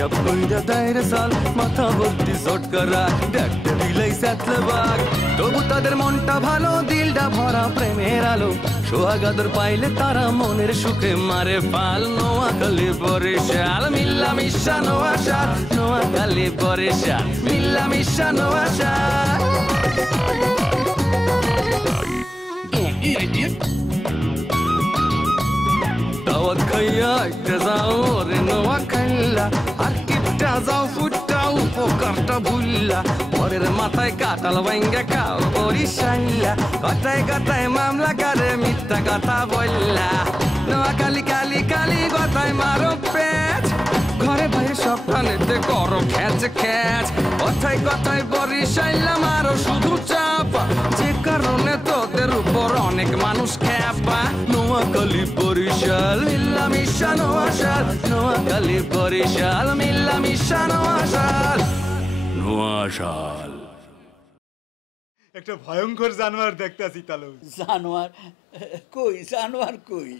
হিসাব কইরা দেয় রে সাল মাথা ভর্তি চটকারা দেখতে দিলেই স্যাতলে বাঘ তবু তাদের মনটা ভালো দিলটা ভরা প্রেমের আলো সোহাগাদর পাইলে তারা মনের সুখে মারে পাল নোয়াখালী বরিশাল মিল্লা মিশা নোয়াখালী বরিশাল মিল্লা মিশা নোয়াখালী দাওয়াত খাইয়া একটা যাও রে নোয়াখাইলা আর কিপটা যাও ফুটাও উপকারটা ভুললা পরের মাথায় কাটাল ভাঙ্গা খাও বরিশাইলা কথায় কথায় মামলা করে মিথ্যা কথা বললা নোয়াখালী কালি কালি কথায় মারো পেঁচ ঘরে বাইরে সব প্রাণীতে করো খ্যাচ খ্যাচ কথায় কথায় বরিশাইলা মারো শুধু চাপা যে কারণে তোদের উপর অনেক মানুষ খেপা নোয়াখালী বরিশাল মিল্লা মিশা নোয়াশাল নোয়াখালী বরিশাল মিল্লা মিশা নোয়াশাল নোয়াশাল একটা ভয়ঙ্কর জানোয়ার দেখতে আছি তালু জানোয়ার কই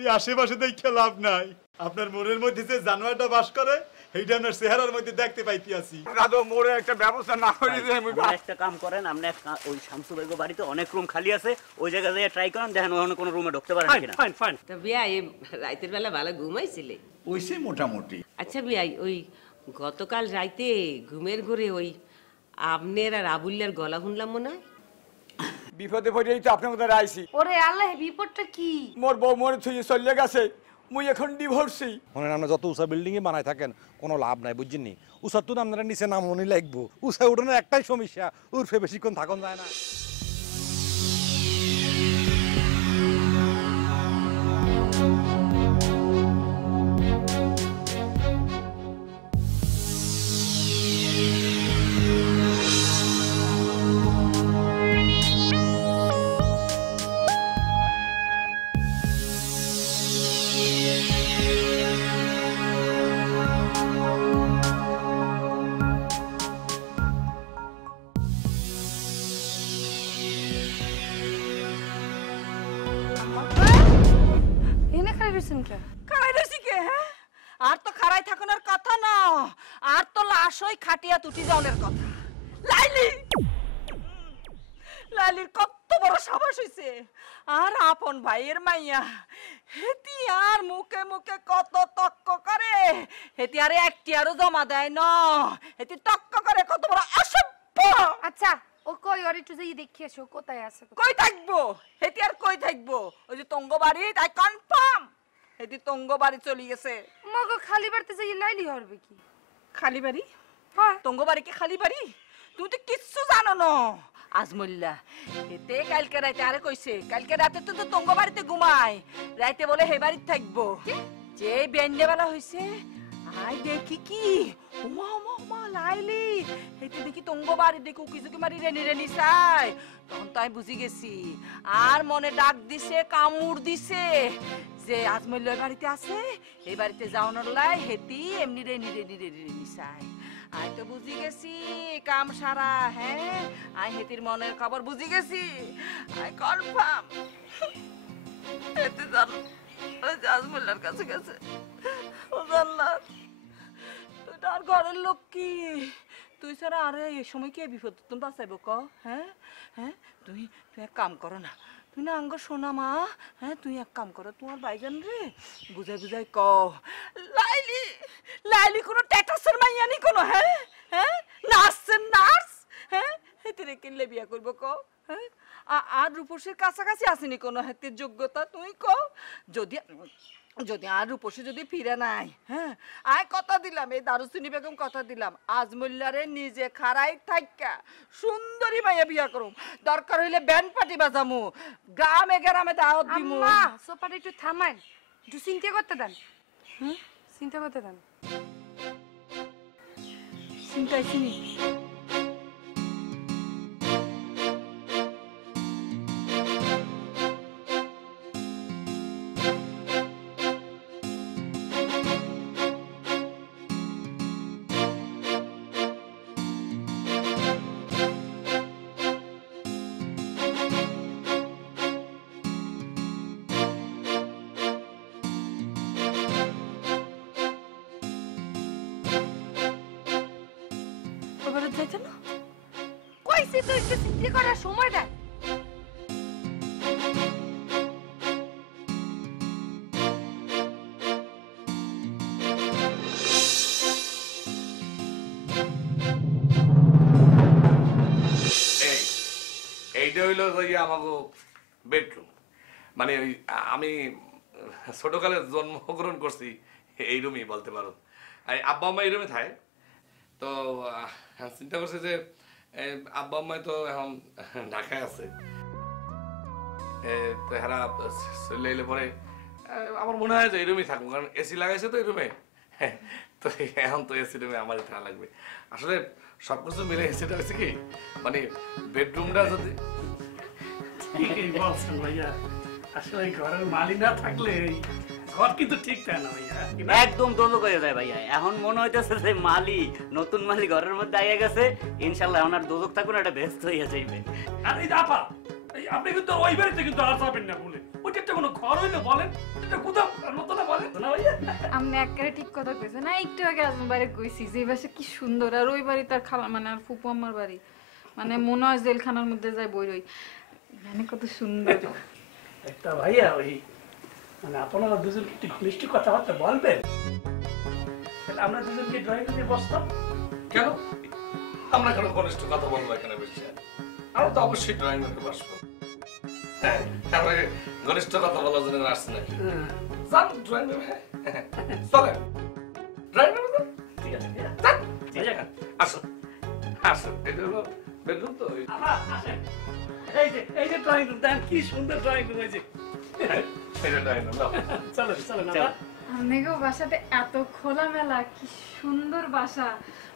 এই আশেপাশে দেখে লাভ নাই আপনার মনের মধ্যে যে জানোয়ারটা বাস করে এইটা আপনার চেহারার মধ্যে দেখতে পাইতে আছি দাদু মোরে একটা ব্যবস্থা না করে দিয়ে আমি একটা কাম করেন আপনি ওই শামসু বেগম বাড়িতে অনেক রুম খালি আছে ওই জায়গায় যেয়ে ট্রাই করেন দেখেন ওখানে কোনো রুমে ঢুকতে পারেন কিনা ফাইন ফাইন তা বিয়াই রাতের বেলা ভালো ঘুমাইছিলে ওইসে মোটামুটি আচ্ছা বিয়াই ওই গতকাল রাইতে ঘুমের ঘরে ওই আপনার আর আবুল্লার গলা শুনলাম মনে হয় বিপদে পড়েই তো আপনার মধ্যে আইছি ওরে আল্লাহ বিপদটা কি মোর বউ মরে থুই চলে গেছে মুই এখন ডিভোর্সি মনে না যত উঁচা বিল্ডিং এ বানায় থাকেন কোনো লাভ নাই বুঝছেন নি উঁচার তো আপনারা নিচে নামনি লাগবো উঁচা উঠানোর একটাই সমস্যা উর্ফে বেশিক্ষণ থাকুন যায় না আর তো খাড়াই থাকুনের কথা না আর তো লাশই খাটিয়া তুটি যাওনের কথা লাইলি লাইলির কত বড় সাহস হইছে আর আপন ভাইয়ের মাইয়া হেতি আর মুখে মুখে কত তক্ক করে হেতি আরে একটি আরো জমা দেয় না হেতি তক্ক করে কত বড় অসভ্য আচ্ছা ও কই ওর একটু যাই দেখি এসো কোথায় আছে কই থাকবো হেতি আর কই থাকবো ওই যে তঙ্গ বাড়ি তাই কনফার্ম হেতি তঙ্গ বাড়ি চলে গেছে মগো খালি বাড়িতে যাই লাইলি হরবে কি খালি বাড়ি হ্যাঁ তঙ্গ বাড়ি কি খালি বাড়ি তুমি তো কিচ্ছু জানো না আজমুল্লা এতে কালকে রাতে আরে কইছে কালকে রাতে তো তঙ্গ বাড়িতে ঘুমায় রাতে বলে হে বাড়িতে থাকবো যে বেন্ডেবেলা হইছে আই দেখি কি ওমা ওমা ওমা লাইলি হেতে দেখি তঙ্গ বাড়ি দেখো কিছু মারি রেনি রেনি চাই তখন তো আমি বুঝি গেছি আর মনে ডাক দিছে কামড় দিছে যে আজমুল্লার বাড়িতে আছে এই বাড়িতে যাওয়ানোর লাই হেতি এমনি রেনি রেনি রেনি রেনি চাই আই তো বুঝি গেছি কাম সারা হ্যাঁ আই হেতির মনের খবর বুঝি গেছি আই কনফার্ম হেতি জান ওই আজমুল্লার কাছে গেছে ও জান্নাত তুই তার ঘরের লোক কি তুই ছাড়া আরে এই সময় কি বিপদ তুমি বাঁচাইবো ক হ্যাঁ হ্যাঁ তুই এক কাম করো না তুই না আঙ্গ শোনা মা হ্যাঁ তুই এক কাম করো তোমার ভাইজান রে বুঝাই বুঝাই ক লাইলি লাইলি কোনো ট্যাটাসের মাইয়া নি কোনো হ্যাঁ হ্যাঁ নার্সের নার্স হ্যাঁ হেতিরে কিনলে বিয়া করবো ক হ্যাঁ আর রূপসীর কাছাকাছি আসেনি কোনো হেতির যোগ্যতা তুই ক যদি যদি আর রূপসী যদি ফিরে নাই হ্যাঁ আয় কথা দিলাম এই দারুচিনি বেগম কথা দিলাম আজমুল্লারে নিজে খাড়াই থাইকা সুন্দরী মাইয়া বিয়া করুম দরকার হইলে ব্যান্ড পার্টি বাজামু গ্রামে গ্রামে দাওয়াত দিমু আম্মা সোপাটা একটু থামান একটু চিন্তা করতে দেন চিন্তা করতে দেন চিন্তাই চিনি বুঝাইছে না কইছি তো একটু চিন্তা করার সময় দেন। এইটা হইলো আমাকে বেডরুম, মানে ওই আমি ছোটকালে জন্মগ্রহণ করছি এই রুমই বলতে পারো। আব্বা আম্মা এই রুমে থাকে, তো চিন্তা করছে যে আব্বা আম্মাই তো এখন ঢাকায় আছে, তো হেরা চলে এলে পরে আমার মনে হয় যে এই রুমেই থাকবো, কারণ এসি লাগাইছে তো এই রুমে, তো এখন তো এসি রুমে আমারই থাকা লাগবে। আসলে সবকিছু মিলে এসিটা হয়েছে কি, মানে বেডরুমটা যদি ঠিকই বলছেন ভাইয়া, আসলে ঘরের মালিক না থাকলে ঘর কিন্তু ঠিক থাকে না ভাইয়া, একদম দোজক হয়ে যায় ভাইয়া। এখন মনে হইতেছে যে মালি নতুন মালি ঘরের মধ্যে আইয়া গেছে, ইনশাআল্লাহ এখন আর দোজক থাকবে না, এটা ব্যস্ত হইয়া যাইবে। আর এই আপা আপনি কিন্তু ওই বাড়িতে কিন্তু আর যাবেন না বলে, ওইটা একটা কোনো ঘর হইলে বলেন, এটা কোথাও মতো না বলেন না ভাইয়া। আপনি একেবারে ঠিক কথা কইছেন না, একটু আগে আজম বাড়ি কইছি যে এই বাসা কি সুন্দর, আর ওই বাড়ি তার খালা মানে আর ফুপু আমার বাড়ি, মানে মনে হয় জেলখানার মধ্যে যায় বই রই, মানে কত সুন্দর। একটা ভাইয়া ওই মানে আপনারা দুজন একটু ঘনিষ্ঠ কথাবার্তা বলবেন, তাহলে আমরা দুজনকে ড্রয়িং রুমে বসতাম। কেন আমরা কেন ঘনিষ্ঠ কথা বলবো এখানে বসে? আমরা তো অবশ্যই ড্রয়িং রুমে বসবো। হ্যাঁ, তারপরে ঘনিষ্ঠ কথা বলার জন্য আসছে নাকি? যান ড্রয়িং রুমে, চলে ড্রয়িং রুমে, ঠিক আছে আসো আসো, এটা হলো বেডরুম। তো আসেন, এই যে ড্রয়িং রুম, দেখেন কি সুন্দর ড্রয়িং রুম হয়েছে। এটা ড্রয়িং রুম, চলো চলো না আপনাকে বাসাটা এত খোলামেলা, কি সুন্দর বাসা,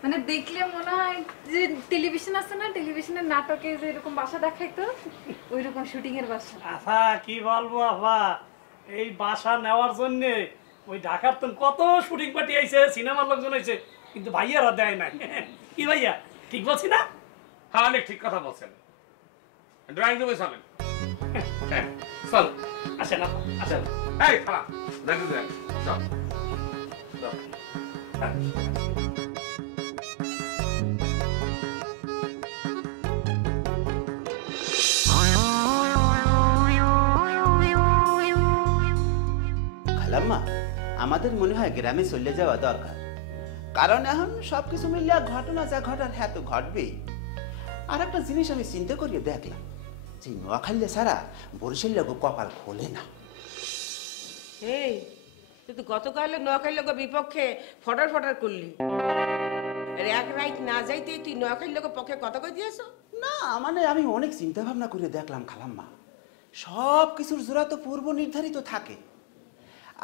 মানে দেখলে মনে হয় যে টেলিভিশন আছে না, টেলিভিশনের নাটকে যে এরকম বাসা দেখাইতো ওই রকম শুটিং এর বাসা। আফা কি বলবো আফা, এই বাসা নেওয়ার জন্য ওই ঢাকার তো কত শুটিং পার্টি আইছে, সিনেমার লোকজন আইছে, কিন্তু ভাইয়ারা দেয় নাই। কি ভাইয়া ঠিক বলছি না? হ্যাঁ অনেক ঠিক কথা বলছেন, ড্রয়িং রুমে চলেন। হ্যাঁ চল, আসেন আপা আসেন। এই খারাপ দেখে দেন, চল চল। খালাম্মা, আমাদের মনে হয় গ্রামে চলে যাওয়া দরকার, কারণ এখন সবকিছু মিলিয়ে ঘটনা যা ঘটার হ্যাঁ তো ঘটবেই। আর একটা জিনিস আমি চিন্তা করিয়ে দেখলাম যে নোয়াখালী ছাড়া বরিশাল লোক কপাল খোলে না। এই তুই তো গতকাল নোয়াখালী লোকের বিপক্ষে ফটার ফটার করলি, এক রাইট না যাইতে তুই নোয়াখালী লোকের পক্ষে কথা কই দিয়েছ? না মানে আমি অনেক চিন্তা ভাবনা করে দেখলাম খালাম্মা, সব কিছুর জোড়া তো পূর্ব নির্ধারিত থাকে,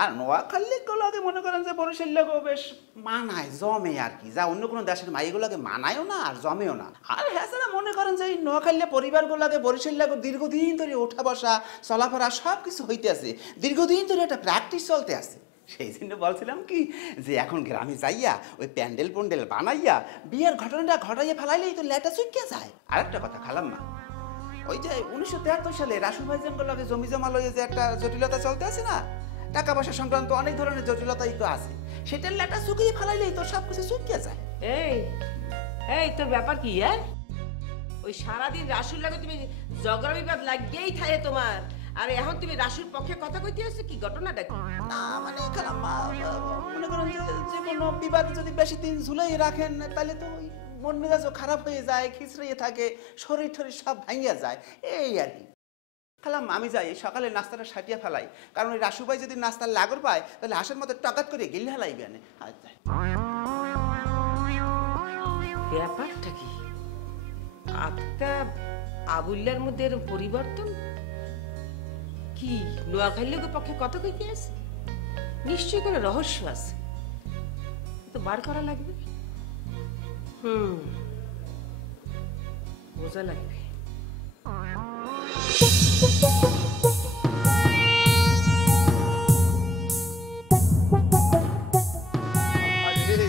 আর নোয়াখালী গুলোকে মনে করেন যে বরিশাল লোক বেশ মানায় জমে আর কি, যা অন্য কোনো দেশের মাইগুলোকে মানায়ও না আর জমেও না। আর হ্যাঁ মনে করেন যে এই নোয়াখালী পরিবারগুলোকে বরিশাল লোক দীর্ঘদিন ধরে ওঠা বসা চলাফেরা সব কিছু হইতে আছে, দীর্ঘদিন ধরে একটা প্র্যাকটিস চলতে আছে। সেই জন্য বলছিলাম কি যে এখন গ্রামে যাইয়া ওই প্যান্ডেল পন্ডেল বানাইয়া বিয়ের ঘটনাটা ঘটাইয়া ফেলাইলেই তো লেটা চুইকে যায়। আর একটা কথা খালাম্মা, ওই যে 1973 সালে রাসু ভাইজানগুলোকে জমি জমা লইয়ে যে একটা জটিলতা চলতে আছে না, টাকা পয়সা সংক্রান্ত অনেক ধরনের জটিলতাই তো আছে, সেটার লেটা চুকিয়ে ফেলাইলেই তো সব কিছু চুকিয়ে যায়। এই এই তোর ব্যাপার কি? হ্যাঁ ওই সারাদিন রাসুর লাগে তুমি ঝগড়া বিবাদ লাগিয়েই থাকে তোমার, আর এখন তুমি রাসুর পক্ষে কথা কইতে আসছো, কি ঘটনাটা কি? না মানে খালাম্মা মনে করেন যে কোনো বিবাদ যদি বেশি দিন ঝুলাই রাখেন তাহলে তো ওই মন মেজাজও খারাপ হয়ে যায়, খিচড়িয়ে থাকে, শরীর টরীর সব ভাঙিয়া যায়, এই আর কি। খালাম্মা আমি যাই সকালে নাস্তাটা সাটিয়া ফেলাই, কারণ ওই রাসু ভাই যদি নাস্তার লাগর পায় তাহলে হাঁসের মতো টাকাত করে গিলে হালাইবে আনে। ব্যাপারটা কি? আত্মা আবুল্লার মধ্যে এরকম পরিবর্তন কি? নোয়াখালী লোকের পক্ষে কথা কইতে আছে, নিশ্চয়ই কোনো রহস্য আছে, তো বার করা লাগবে। বোঝা লাগবে।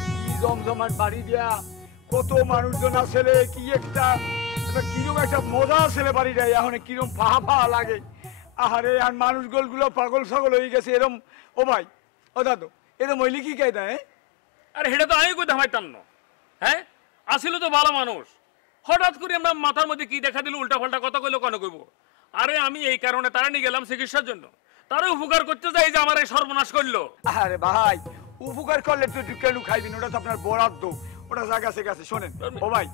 কি জমজমাট বাড়ি দিয়া কত মানুষজন আছে রে, কি একটা কিরকম একটা মজা আছে রে বাড়িটা, এখন কিরকম ফাহা ফাহা লাগে। আরে আর মানুষ গোলগুলো পাগল ছাগল হয়ে গেছে এরম। ও ভাই ও দাদু এরম হইলে কি কে দেয়? আরে সেটা তো আমি কই দেখাইতাম না। হ্যাঁ আসিল তো ভালো মানুষ, হঠাৎ করে আমরা মাথার মধ্যে কি দেখা দিল, উল্টা পাল্টা কথা কইলো কেন কইব? আরে আমি এই কারণে তারা নিয়ে গেলাম চিকিৎসার জন্য, তারা উপকার করতে যাই যে আমার এই সর্বনাশ করলো। আরে ভাই উপকার করলে তো কেন খাইবেন, ওটা তো আপনার বরাদ্দ, ওটা জায়গা আছে। শোনেন ও ভাই,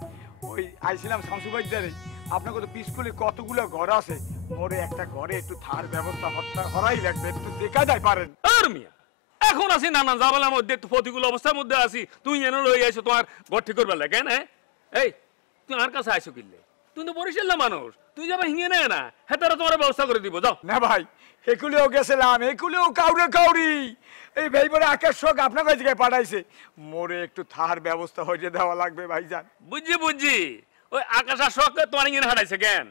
ওই আইছিলাম শামসুবাইদারে, আপনাকে তো স্কুলে কতগুলো ঘর আছে, মোরে একটা ঘরে একটু থার ব্যবস্থা করাই লাগবে, একটু দেখা যায় পারেন? আর মিয়া এখন আছি নানান জাবালার মধ্যে, একটু প্রতিকূল অবস্থার মধ্যে আছি, তুই এনে লই আইছো তোমার ঘর ঠিক করবে লাগে কেন? এই তুই আমার কাছে আইছো কিনলে, তুই তো বরিশালের মানুষ, তুই যাবা হিঙে নেয় না, হ্যাঁ তারা তোমার ব্যবস্থা করে দিব। যাও না ভাই, একুলেও গেছিলাম, একুলেও কাউরি এই ভাইবরে আকাশ শোক আপনার কাছে পাঠাইছে, মোরে একটু থার ব্যবস্থা হয়ে দেওয়া লাগবে ভাইজান। বুঝছি ওই আকাশ শখ তোমার ইঞ্জিন হাঁটাইছে কেন?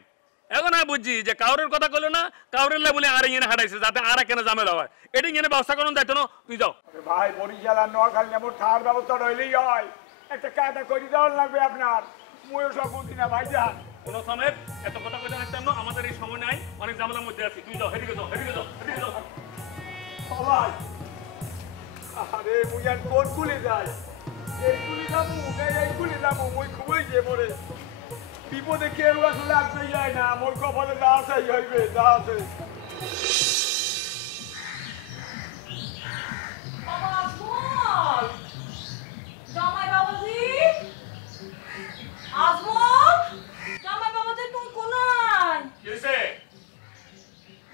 এখন আমি বুঝছি যে কাউরের কথা কইলো না, কাউরের বলে আর ইঞ্জিন হাঁটাইছে যাতে আর কেন ঝামেলা হয়, এটা ইঞ্জিনের ব্যবস্থা করুন দায়িত্ব না, তুই যাও। ভাই বরিশাল আর নোয়াখালী মোর থার ব্যবস্থা রইলেই হয়, একটা কায়দা করে দেওয়া লাগবে আপনার, ময়ও সব বুঝি না ভাইজান। কোনো সময় এত কথা কইতে রাখতাম না, আমাদের এই সময় নাই, অনেক ঝামেলার মধ্যে আছি, তুই যাও, হেদিকে যাও। ভাই আরে মুই আর কোন কুলে যাই, এই কুলে যাবো না এই কুলে যাবো, মই খুবই যে মরে বিপদে কেউ আসলে আসতে যায় না, মোর কপালে যা আছে হইবে, যা আছে। জামাই বাবাজি, আজমল, জামাই বাবাজি তুমি কোনায়? কি হইছে?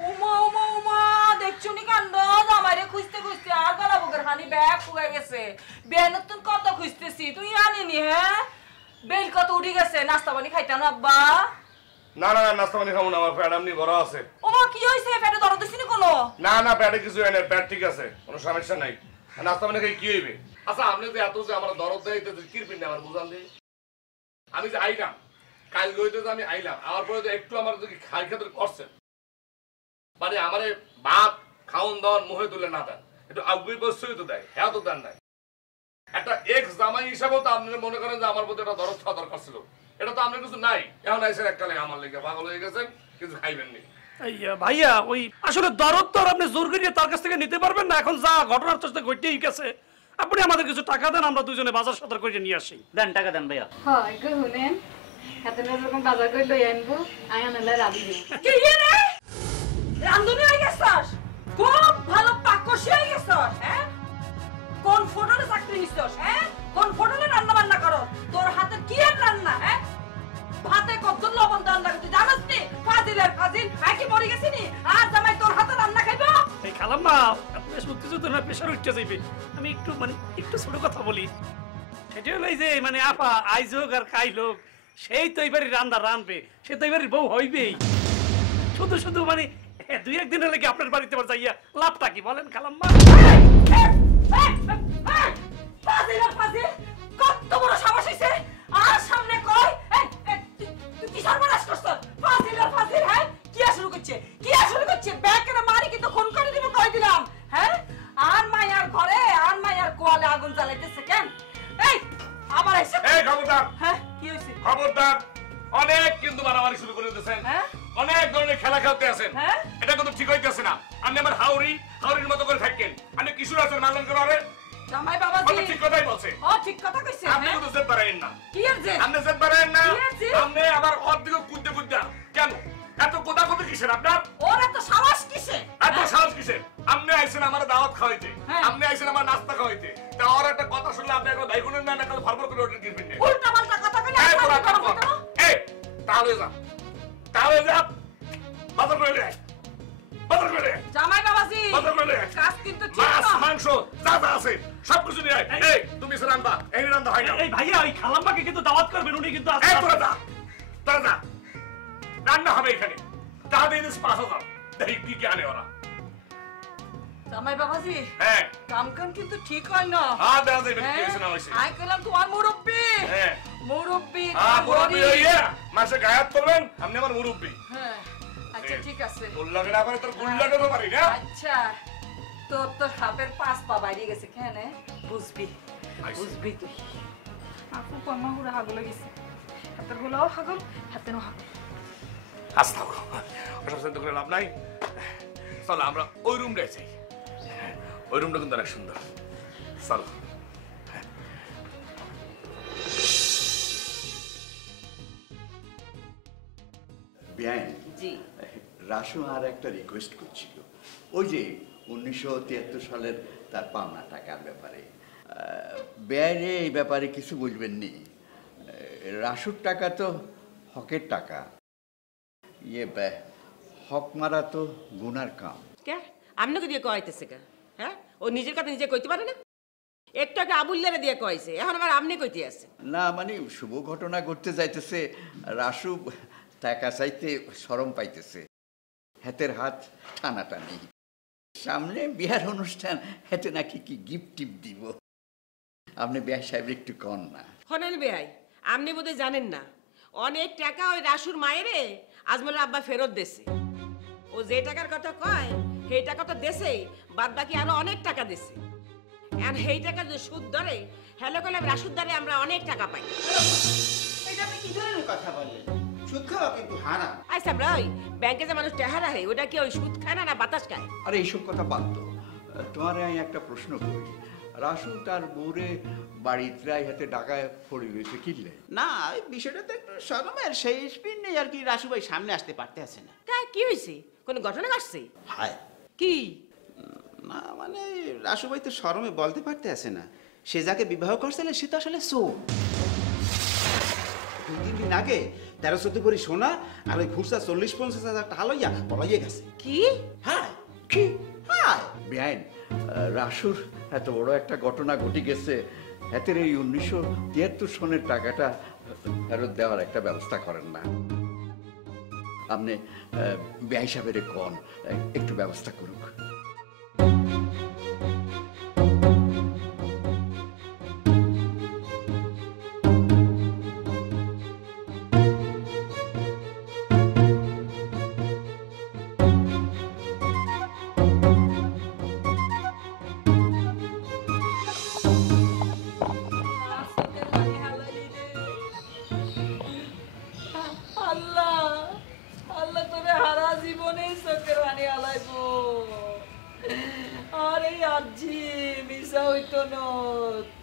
উমা দেখছো নি কাণ্ড, জামাইরে খুঁজতে আর গলা বুকের পানি ব্যাগ ফুগাই গেছে, বেহনত তুমি কত খুঁজতেছি, তুই আনিনি? হ্যাঁ বেল কত উঠে গেছে, নাস্তা পানি খাইতা না আব্বা? না নাস্তা পানি খাবো না, আমার পেট এমনি বড় আছে। ওমা কি হইছে, পেটে দরদ হইছে নি কোনো? না পেটে কিছু হয় না, পেট ঠিক আছে, কোনো সমস্যা নাই। নাস্তা পানি খাই কি হইবে? আচ্ছা আপনি যে এত যে আমার দরদ দেয় কিরপিন আমার বুঝান দিই, আমি যে আইলাম কাল গইতে যে আমি আইলাম, আমার পরে যে একটু আমার যদি খাই খাতে করছেন, মানে আমার ভাত খাওন দাওয়ান মুহে তুলে না দেন, একটু আগুই বসছই তো দেয়, হ্যাঁ তো দেন নাই। একটা এক্স জামাই হিসাবেও তো আপনি মনে করেন যে আমার প্রতি একটা দরদ খাওয়া দরকার ছিল, এটা তো আপনার কিছু নাই। এখন আইসেন এককালে আমার লেগে পাগল হয়ে গেছেন, কিছু খাইবেন নি। ভাইয়া ওই আসলে দরদ তো আপনি জোর করে তার কাছ থেকে নিতে পারবেন না, এখন যা ঘটনার তো ঘটেই গেছে, আপনি আমাদের কিছু টাকা দেন, আমরা দুজনে বাজার সদর করে নিয়ে আসি। দেন টাকা দেন ভাইয়া। হয় গো শুনেন, হাতে যখন বাজার করে লই আনবো আনালে রাধি দিব। কি রে রান্ধুনি হয়ে গেছস, খুব ভালো পাকশি হয়ে গেছস। হ্যাঁ কোন ফটোলে চাকরি নিছস? হ্যাঁ কোন ফটোলে রান্না বান্না করো? তোর হাতে কি আর রান্না? হ্যাঁ ভাতে কত লবণ দান লাগে তুই জানিস নি? ফাজিল একই মরে গেছি নি, আর জামাই তোর হাতে রান্না খাইবো? এই খালাম্মা আপনি সত্যি তো না প্রেসার উঠতে যাইবে, আমি একটু ছোট কথা বলি, সেটা হলো যে মানে আপা আইজ হোক আর খাই হোক, সেই তো এবারে রানবে, সে তো এবারে বউ হইবেই, শুধু মানে দুই একদিনের লেগে আপনার বাড়িতে যাইয়া লাভটা কি বলেন খালাম্মা? ফাজিল কত বড় সাহস হইছে, আর সামনে কই তুই কি সর্বনাশ করছস? ফাজিল হ্যাঁ কি শুরু করছে ব্যাকের মারি কিন্তু খুন করে দিব কই দিলাম। হ্যাঁ আর মাইয়ার ঘরে আর মাইয়ার কোয়ালে আগুন জ্বালাইতেছে কেন? এই আমার এসে এই খবরদার। হ্যাঁ কি হইছে? খবরদার, অনেক কিন্তু মারামারি শুরু করে দিয়েছেন, অনেক ধরনের খেলা খেলতে আছেন, এটা কিন্তু ঠিক হইতেছে না। আপনি আমার হাউরির মতো করে থাকেন, আপনি কিশোর আছেন মানলেন কেন? আরে জামাই বাবাজি ঠিক কথাই বলছে। ঠিক কথা কইছে। আপনি কিন্তু জেদ বাড়াইন না। কি আর জেদ? আপনি জেদ বাড়াইন না, আপনি আবার অর্ধেক কুদ্দে কেন এত কোদাকুদি কিসের আপনার? ওর এত সাহস কিসের? আপনি আইছেন আমার দাওয়াত খাওয়াইতে, আপনি আইছেন আমার নাস্তা খাওয়াইতে, তা ওর একটা কথা শুনলে আপনি এখন ভাই বোনের না এখন ফরফর করে ওঠেন কিনবেন না। উল্টা পাল্টা কথা কইলে এই তাহলে যা বাজার করে জামাই বাবাজি কাজ কিন্তু ঠিক না। মাছ মাংস যা আছে সবকিছু নিয়ে আয়। এই তুমি রান্না এই রান্না হয় না। এই ভাইয়া ওই খালাম্মাকে কিন্তু দাওয়াত করবেন, উনি কিন্তু এই তোরা যা রান্না হবে এখানে, তা দিয়ে দিস ৫,০০০, দেখি কি কি আনে ওরা। জামাই বাবাজি হ্যাঁ কামকান কিন্তু ঠিক হয় না। হ্যাঁ দেখা যাবে কি হইছে না হইছে। আই কইলাম তোমার মুরব্বি। হ্যাঁ মুরব্বি মুরব্বি হইয়া মাসে গায়াত করবেন, আপনি আমার মুরব্বি। হ্যাঁ আচ্ছা ঠিক আছে। গুল্লাকে না পারে তোর গুল্লাকে তো পারি না। আচ্ছা তোর হাতের পাঁচ পা বাইরে গেছে কেন? বুঝবি তুই। আপু কমা হুড়া হাগল গেছে, হাতের গুলাও হাগল হাতেরও হাগল। আস্তা ওসব চিন্তা করে লাভ নাই, চলো আমরা ওই রুমটাই চাই, ওই রুমটা কিন্তু অনেক সুন্দর, চলো। বেআইন জি রাসু আর একটা রিকোয়েস্ট করছিল, ওই যে 1973 সালের তার পাওনা টাকার ব্যাপারে। বেআইনে এই ব্যাপারে কিছু বলবেন নি? রাসুর টাকা তো হকের টাকা, হক মারা তো গুনার কাম। কে আপনাকে দিয়ে কইতেছে কে? হ্যাঁ, ও নিজের কথা নিজে কইতে পারে না? একটু আগে আবুল্লারে দিয়ে কইছে, এখন আবার আপনি কইতে আছেন। না মানে শুভ ঘটনা ঘটতে যাইতেছে, রাসু টাকা চাইতে শরম পাইতেছে, হাতের হাত টানাটানি। সামনে বিয়ার অনুষ্ঠান, হাতে নাকি কি গিফট টিপ দিব। আপনি বিয়া সাহেব একটু কন না। হনেন বেয়াই, আপনি বোধহয় জানেন না, অনেক টাকা ওই রাসুর মায়েরে আজমলের আব্বা ফেরত দেছে। ও যে টাকার কথা কয় সেই টাকা তো দেছে, বাদ বাকি আরো অনেক টাকা দেছে। আর সেই টাকার যে সুদ ধরে হেলো করলে রাসুর দ্বারে আমরা অনেক টাকা পাই। এটা আপনি কি ধরনের কথা বললেন? সুদ খাওয়া কিন্তু হারাম। আচ্ছা ভাই, ব্যাংকে যে মানুষ টাকা রাখে ওটা কি ওই সুদ খায় না বাতাস খায়? আরে এইসব কথা বাদ তো। তোমার আমি একটা প্রশ্ন করি, রাসু তার বউরে বাড়িতে হাতে ডাকায় পড়ে রয়েছে কিনলে? না, এই বিষয়টা তো একটু শরমের, সেই স্পিড নেই আর কি। রাসু ভাই সামনে আসতে পারতে আছে না। তা কি হয়েছে? কোন ঘটনা ঘটছে? হায় কি? না মানে রাসু ভাই তো শরমে বলতে পারতে আছে না, সে যাকে বিবাহ করছিলেন সে তো আসলে চোর। 2-3 দিন আগে 13-14 ভরি সোনা আর ওই খুচরা 40-50 হাজার টাকা লইয়া পলাইয়ে গেছে। কি? হায় কি হায় বেআইন, রাসুর এত বড় একটা ঘটনা ঘটে গেছে, হাতের এই 1973 সনের টাকাটা ফেরত দেওয়ার একটা ব্যবস্থা করেন না? আপনি বেআই সাহেবের কোন একটু ব্যবস্থা করুক।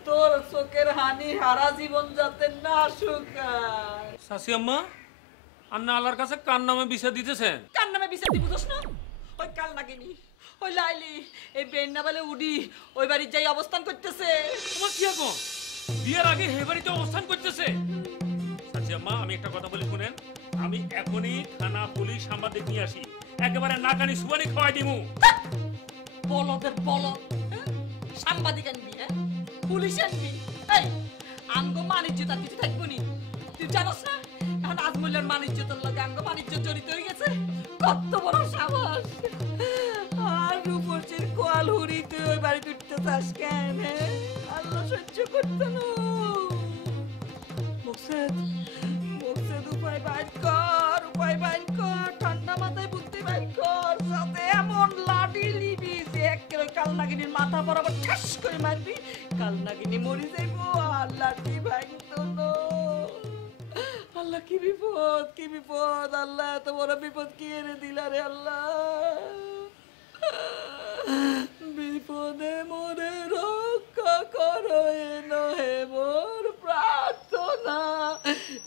তোর চোখের হানি হারা জীবন যাতে না শুকায়। শাশি আম্মা, আন্না আল্লাহর কাছে কার নামে বিষয় দিতেছেন? কার নামে বিচার দিব বুঝছ না? ওই কাল নাগিনি, ওই লাইলি, এই বেন্না বলে উডি ওই বাড়ির যাই অবস্থান করতেছে। তোমার কি এখন বিয়ের আগে হে বাড়িতে অবস্থান করতেছে? শাশি আম্মা, আমি একটা কথা বলি শুনেন, আমি এখনই থানা পুলিশ সাংবাদিক নিয়ে আসি, একেবারে নাকানি সুবানি খাওয়াই দিমু। বলদের বলদ, সাংবাদিক আনবি, পুলিশ আনবি? এই আঙ্গ বাণিজ্য তার কিছু থাকবো নি? তুই জানোস না এখন আজমলের বাণিজ্যতার লগে আঙ্গ বাণিজ্য জড়িত হয়ে গেছে? কত বড় সাহস! আর রূপসীর কোয়াল হুড়ি তুই ওই বাড়িতে উঠতে চাস কেন? আল্লাহ সহ্য করতে না। মুকসেদ, মুকসেদ উপায় বাইর কর, উপায় বাইর কর, ঠান্ডা মাথায় বুদ্ধি বাইর কর, যাতে এমন লাঠি লিবি যে একেবারে কাল নাগিনীর মাথা বরাবর ঠাস করে মারবি, কাল নাগিনী মরি যাইব আর লাঠি ভাঙতো না। আল্লাহ কি বিপদ, কি বিপদ! আল্লাহ এত বড় বিপদ কি এনে দিলা রে আল্লাহ! বিপদে মোরে রক্ষা করো এ নহে মোর প্রার্থনা,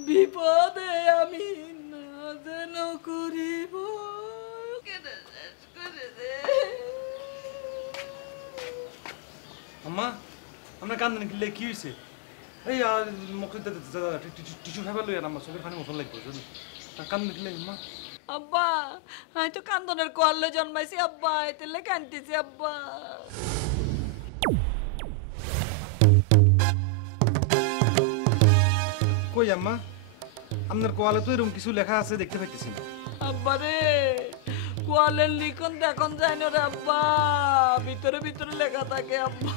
বিপদে আমি না যেন করিব। আম্মা, আমরা কান্দন কিনলে কি হয়েছে? এই মুখে টিস্যু ফেবার লইয়া আমার চোখের পানি মতন লাগবে, কান্দন কিনলে আম্মা? আব্বা, আমি তো কান্দনের কোয়ালে জন্মাইছি আব্বা, এতেলে কান্দিছি আব্বা। কই আম্মা, আপনার কোয়ালে তো এরকম কিছু লেখা আছে দেখতে পাইতেছি না। আব্বা রে, কোয়ালের লিখন দেখুন যায় না রে আব্বা, ভিতরে ভিতরে লেখা থাকে আব্বা,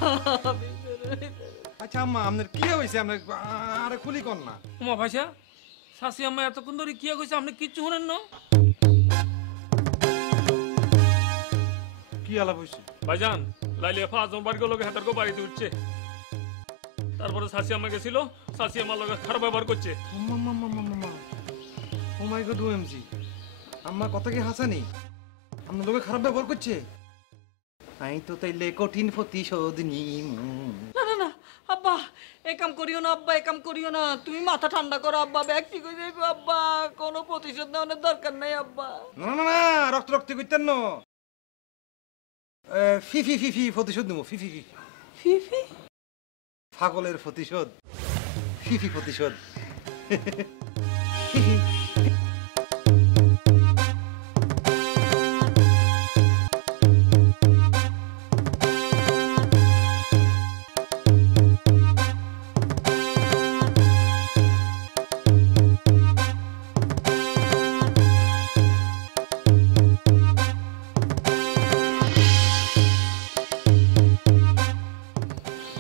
ভিতরে ভিতরে। আচ্ছা আম্মা, আপনার কি হয়েছে? আপনার আরে খুলি কর না। উমা ভাইসা, শাশি আম্মা এতক্ষণ ধরে কি কইছে আপনি কিচ্ছু শুনেন না? কি আলাপ হয়েছে? ভাইজান, লাইলি আফা আজমবার লোকে হাতার গো বাড়িতে উঠছে, তারপরে শাশি আম্মা গেছিল, শাশি আম্মার লোকে খারাপ ব্যবহার করছে। ও মাই গড ওএমজি, আম্মা কথা কি হাসানি? আপনার লোকে খারাপ ব্যবহার করছে? আমি তো তাইলে কঠিন প্রতিশোধ নিই। না না না আব্বা, এই কাম করিও না আব্বা, এই কাম করিও না, তুমি মাথা ঠান্ডা করো আব্বা, ব্যাগ ঠিক হয়ে যাইবে আব্বা, কোনো প্রতিশোধ নেওয়ার দরকার নাই আব্বা। না না না, রক্ত রক্ত করতেন না, ফিফি ফিফি প্রতিশোধ নেবো, ফিফি ফিফি ফিফি পাগলের প্রতিশোধ, ফিফি প্রতিশোধ।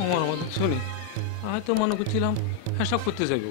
আমার আমাদের শুনি আমি তো মনে করছিলাম হ্যাঁ সব করতে যাইব।